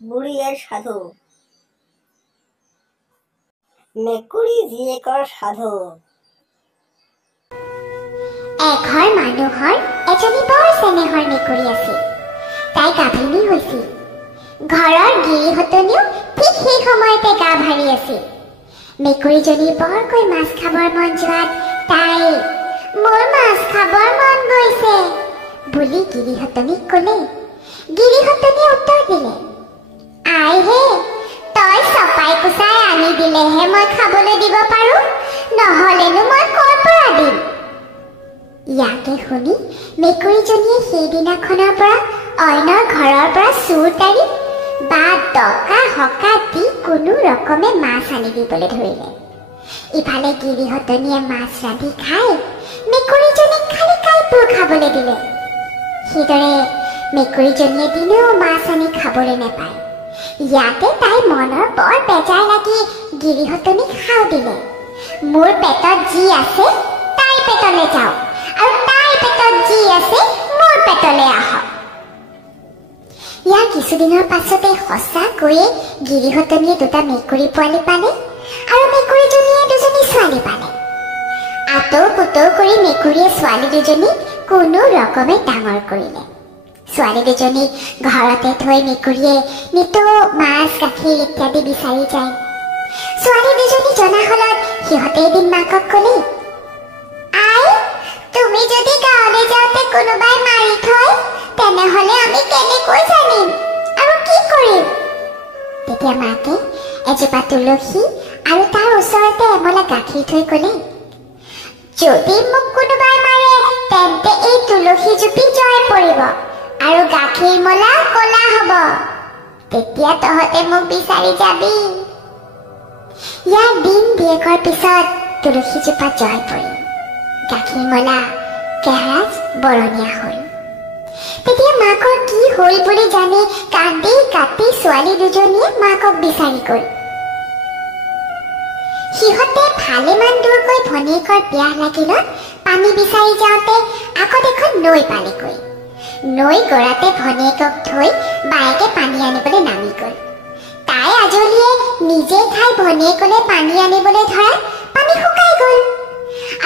বুঢ়ীৰ সাধু। মেকুৰী জীয়েকৰ সাধু। এঘৰ মানুহৰ এজনী বৰ চেনেহৰ মেকুৰী আছিল। তাই গাভিনী হৈছিল। ঘৰৰ গিৰিহঁতনীও ঠিক সেই সময়তে গা ভাৰি আছিল। মেকুৰীজনী বৰকৈ মাছ খাবৰ মন যোৱাত তাই মোৰ মাছ খাবৰ মন গৈছে বুলি গিৰিহঁতনীক ক'লে। গিৰিহঁতনীয়ে উত্তৰ দিলে, আই হে, তই চপাই কুচাই আনি দিলেহে মই খাবলৈ দিব পাৰোঁ, নহ'লেনো মই ক'ৰ পৰা দিম। ইয়াকে শুনি মেকুৰীজনীয়ে সেইদিনাখনৰ পৰা অইনৰ ঘৰৰ পৰা চোৰ তাৰি বা ডকা হকা দি কোনো ৰকমে মাছ আনি দিবলৈ ধৰিলে। ইফালে গিৰিহঁতনীয়ে মাছ ৰান্ধি খাই মেকুৰীজনীক খালি কাইপুৰ খাবলৈ দিলে। সেইদৰে মেকুৰীজনীয়ে দিনেও মাছ আনি খাবলৈ নেপায়। ইয়াতে তাই মনৰ বৰ বেজাৰ লাগি গিৰিহঁতনীক খাও দিলে, মোৰ পেটত যি আছে তাইৰ পেটলৈ যাওক, আৰু তাইৰ পেটত যি আছে মোৰ পেটলৈ আহক। ইয়াৰ কিছুদিনৰ পাছতে সঁচাকৈয়ে গিৰিহঁতনীয়ে দুটা মেকুৰী পোৱালি পালে, আৰু মেকুৰীজনীয়ে দুজনী ছোৱালী পালে। আতৌ পুতৌ কৰি মেকুৰীয়ে ছোৱালী দুজনীক কোনো ৰকমে ডাঙৰ কৰিলে। ছোৱালী দুজনীক ঘৰতে থৈ মেকুৰীয়ে নিতৌ মাছ গাখীৰ ইত্যাদি বিচাৰি যায়। ছোৱালী দুজনী জনা হলত সিহঁতে এদিন মাকক ক'লে, আই, তুমি যদি গাঁৱলৈ যাওঁতে কোনোবাই মাৰি থয় তেনেহ'লে আমি কেনেকৈ জানিম আৰু কি কৰিম? তেতিয়া মাকে এজোপা তুলসী আৰু তাৰ ওচৰতে এমলা গাখীৰ থৈ ক'লে, যদি মোক কোনোবাই মাৰে তেন্তে এই তুলসী জুপি জয় পৰিব আৰু গাখীৰ মলা ক'লা হ'ব, তেতিয়া তহঁতে মোক বিচাৰি যাবি। ইয়াৰ দিন বিয়েকৰ পিছত তুলসীজোপা জয় পৰিল, গাখীৰ মলা কেহৰাজ বৰণীয়া হ'ল। তেতিয়া মাকৰ কি হ'ল বুলি জানি কান্দি কাটি ছোৱালী দুজনীয়ে মাকক বিচাৰি গ'ল। সিহঁতে ভালেমান দূৰকৈ ভনীয়েকৰ পিয়াহ লাগিলত পানী বিচাৰি যাওঁতে আগত এখন নৈ পালেগৈ। নৈ গৰাতে ভনীয়েকক থৈ বায়েকে পানী আনিবলৈ নামি গ'ল। তাই আজলিয়ে নিজে খাই ভনীয়েকলৈ পানী আনিবলৈ ধৰাত পানী শুকাই গ'ল,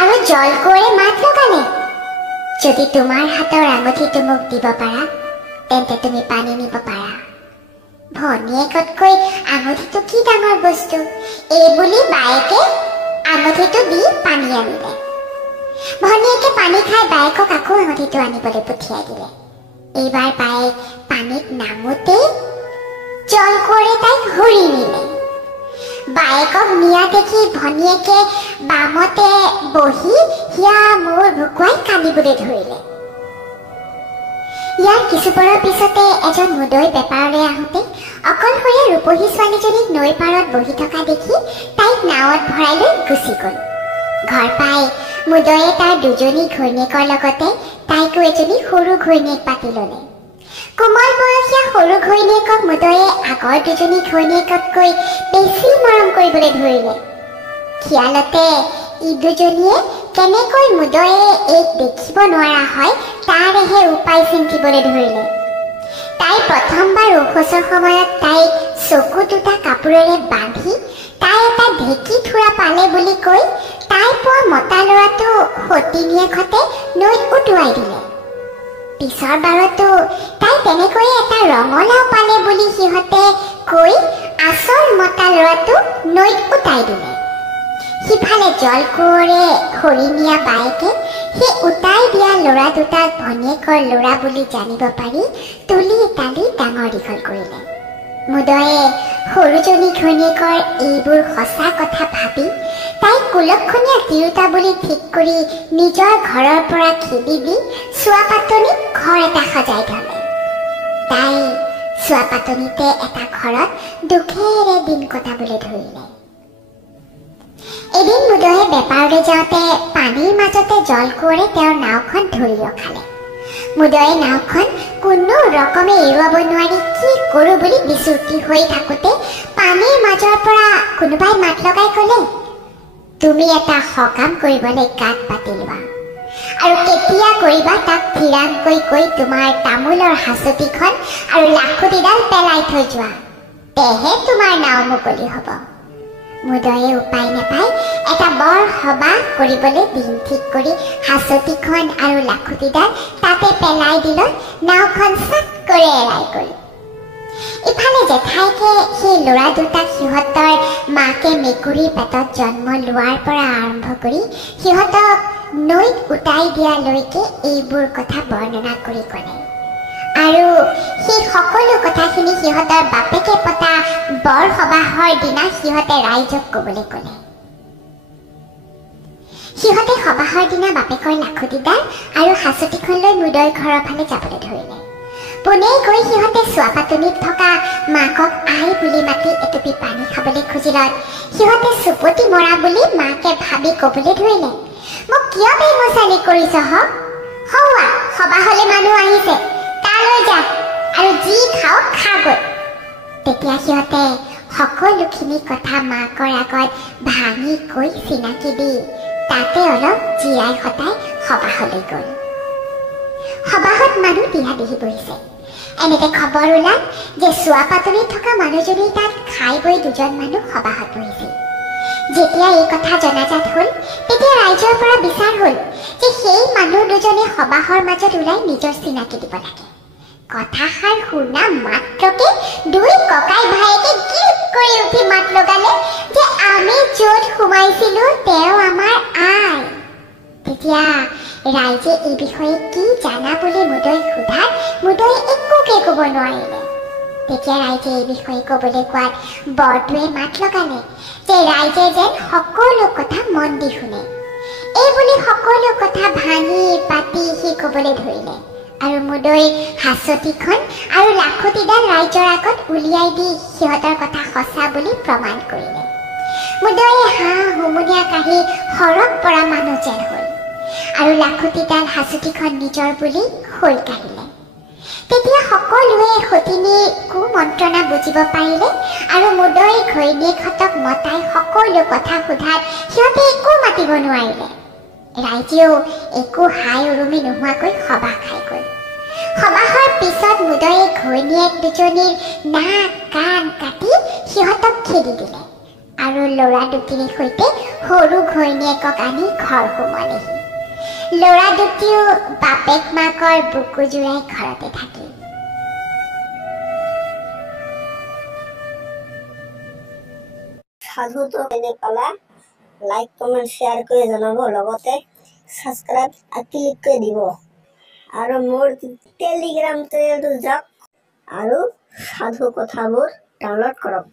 আৰু জলকোঁৱৰে মাত লগালে, যদি তোমাৰ হাতৰ আঙুঠিটো মোক দিব পাৰা তেন্তে তুমি পানী নিব পাৰা। ভনীয়েকতকৈ আঙুঠিটো কি ডাঙৰ বস্তু, এইবুলি বায়েকে আঙুঠিটো দি পানী আনিলে। ভনীয়েকে পানী খাই বায়েকক আকৌ আঙুঠিটো আনিবলৈ পঠিয়াই দিলে। এইবাৰ বায়েক পানীত নামোতেই জলকোঁৱৰে তাইক ধৰি নিলে। বায়েকক নিয়া দেখি ভনীয়েকে বামতে বহি হিয়া মূৰ ভুকুৱাই কান্দিবলৈ ধৰিলে। ইয়াৰ কিছুপৰৰ পিছতে এজন মুদৈ বেপাৰলৈ আহোঁতে অকলশৰীয়া ৰূপহী ছোৱালীজনীক নৈ পাৰত বহি থকা দেখি তাইক নাৱত ভৰাই লৈ গুচি গ'ল। ঘৰ পাই মুদৈয়ে তাৰ দুজনী ঘৈণীয়েকৰ লগতে তাইকো এজনী সৰু ঘৈণীয়েক পাতি ল'লে। কোমল বয়সীয়া সৰু ঘৈণীয়েকক মুদৈয়ে আগৰ দুজনী ঘৈণীয়েকতকৈ বেছি মৰম কৰিবলৈ ধৰিলে। খিয়ালতে ই দুজনীয়ে কেনেকৈ মুদৈয়ে এইক দেখিব নোৱাৰা হয় তাৰেহে উপায় চিন্তিবলৈ ধৰিলে। তাই প্ৰথমবাৰ ঔষধৰ সময়ত তাইক চকু দুটা কাপোৰেৰে বান্ধি তাই এটা ঢেঁকী থোৰা পালে বুলি কৈ তাই পোৱা মতা ল'ৰাটো সতিনীয়েকহঁতে নৈত উটুৱাই দিলে। পিছৰ বাৰতো তাই তেনেকৈয়ে এটা ৰঙালাও পালে বুলি সিহঁতে কৈ আচল মতা ল'ৰাটো নৈত উটাই দিলে। সিফালে জলকোঁৱৰে হৰি নিয়া বায়েকে সেই উটাই দিয়া ল'ৰা দুটাক ভনীয়েকৰ ল'ৰা বুলি জানিব পাৰি তুলি তালি ডাঙৰ দীঘল কৰিলে। মুদৈয়ে সৰুজনী ঘৈণীয়েকৰ এইবোৰ সঁচা কথা ভাবি তাইক কুলক্ষণীয়া তিৰোতা বুলি ঠিক কৰি নিজৰ ঘৰৰ পৰা খেদি দি চোৱাপাতনিত ঘৰ এটা সজাই থ'লে। তাই চোৱাপাতনিতে এটা ঘৰত দুখেৰে দিন কটাবলৈ ধৰিলে। এদিন মুদৈয়ে বেপাৰলৈ যাওঁতে পানীৰ মাজতে জলকোঁৱৰে তেওঁৰ নাওখন ধৰি ৰখালে। মুদৈয়ে নাওখন কোনো ৰকমে এৰুৱাব নোৱাৰি কি কৰোঁ বুলি বিচুৰ্তি হৈ থাকোঁতে পানীৰ মাজৰ পৰা কোনোবাই মাত লগাই ক'লে, তুমি এটা সকাম কৰিবলৈ গাত পাতি লোৱা আৰু কেতিয়া কৰিবা তাক ঠিৰাংকৈ কৈ তোমাৰ তামোলৰ হাঁচতিখন আৰু লাখুটিডাল পেলাই থৈ যোৱা, তেহে তোমাৰ নাও মুকলি হ'ব। মুদৈয়ে উপায় নাপায় এটা বৰ সবাহ কৰিবলৈ দিন ঠিক কৰি হাঁচতিখন আৰু লাখুটিডাল তাতে পেলাই দিলত নাওখন চাকৰে এৰাই গ'ল। ইফালে জেঠাইকে সেই ল'ৰা দুটাক সিহঁতৰ মাকে মেকুৰীৰ পেটত জন্ম লোৱাৰ পৰা আৰম্ভ কৰি সিহঁতক নৈত উটাই দিয়ালৈকে এইবোৰ কথা বৰ্ণনা কৰি ক'লে। আৰু সেই সকলো কথাখিনি সিহঁতৰ বাপেকে পতা বৰ সবাহৰ দিনা সিহঁতে ৰাইজক ক'বলৈ ক'লে। সিহঁতে সবাহৰ দিনা বাপেকৰ লাখুটিডাল আৰু হাঁচতিখন লৈ মুদৈৰ ঘৰৰ ফালে যাবলৈ ধৰিলে। পোনে গৈ সিহঁতে চোৱাপাতনিত থকা মাকক আই বুলি মাতি এটুপি পানী খাবলৈ খুজিলত সিহঁতে চুপতি মৰা বুলি মাকে ভাবি ক'বলৈ ধৰিলে, মোক কিয় বেমোচালি কৰিছ হওৱা, সবাহলৈ মানুহ আহিছে, তালৈ যা আৰু যি খাওক খাগৈ। তেতিয়া সিহঁতে সকলোখিনি কথা মাকৰ আগত ভাঙি কৈ চিনাকি দি তাতে অলপ জিৰাই সতাই সবাহলৈ গ'ল। সবাহত মানুহ দিহা দিহি বহিছে। এনেতে খবৰ ওলাল যে চোৱাপাতনিত থকা মানুহজনীৰ তাত খাই বৈ দুজন মানুহ সবাহত বহিছিল। যেতিয়া এই কথা জনাজাত হ'ল তেতিয়া ৰাইজৰ পৰা বিচাৰ হ'ল যে সেই মানুহ দুজনে সবাহৰ মাজত ওলাই নিজৰ চিনাকি দিব লাগে। কথাষাৰ শুনা মাত্ৰকে দুই ককাই ভায়েকে গীত কৰি উঠি মাত লগালে যে আমি য'ত সোমাইছিলো তেওঁ আমাৰ আই। তেতিয়া ৰাইজে এই বিষয়ে কি জানা বুলি মুদৈক সোধাত মুদৈয়ে একোকে ক'ব নোৱাৰিলে। তেতিয়া ৰাইজে এই বিষয়ে ক'বলৈ কোৱাত বৰটোৱে মাত লগালে যে ৰাইজে যেন সকলো কথা মন দি শুনে। এই বুলি সকলো কথা ভাঙি পাতি সি ক'বলৈ ধৰিলে আৰু মুদৈ হাঁচতিখন আৰু লাখুটিডাল ৰাইজৰ আগত উলিয়াই দি সিহঁতৰ কথা সঁচা বুলি প্ৰমাণ কৰিলে। মুদৈয়ে হাঁহ হুমুনিয়া কাঢ়ি সৰগ পৰা মানুহ যেন হ'ল আৰু লাখুটিডাল হাঁচতিখন নিজৰ বুলি শোল কাঢ়িলে। তেতিয়া সকলোৱে সতিনীৰ কুমন্ত্ৰণা বুজিব পাৰিলে আৰু মুদৈৰ ঘৈণীয়েকহঁতক মতাই সকলো কথা সোধাত সিহঁতে একো মাতিব নোৱাৰিলে। ৰাইজেও একো হাই উৰুমি নোহোৱাকৈ সবাহ খাই গ'ল। সবাহৰ পিছত মুদৈয়ে ঘৈণীয়েক দুজনীৰ নাক কাণ কাটি সিহঁতক খেদি দিলে আৰু ল'ৰা দুটিৰ সৈতে সৰু ঘৈণীয়েকক আনি ঘৰ সোমোৱালেহি। ল'ৰা দুটিও বাপেক মাকৰ বুকু জোৰাই ঘৰতে থাকিল। সাধুটো কেনে পালা লাইক কমেণ্ট শ্বেয়াৰ কৰি জনাব, লগতে ছাবস্ক্ৰাইব ক্লিক কৰি দিব আৰু মোৰ টেলিগ্ৰাম চেনেলটো যাওক আৰু সাধু কথাবোৰ ডাউনলোড কৰক।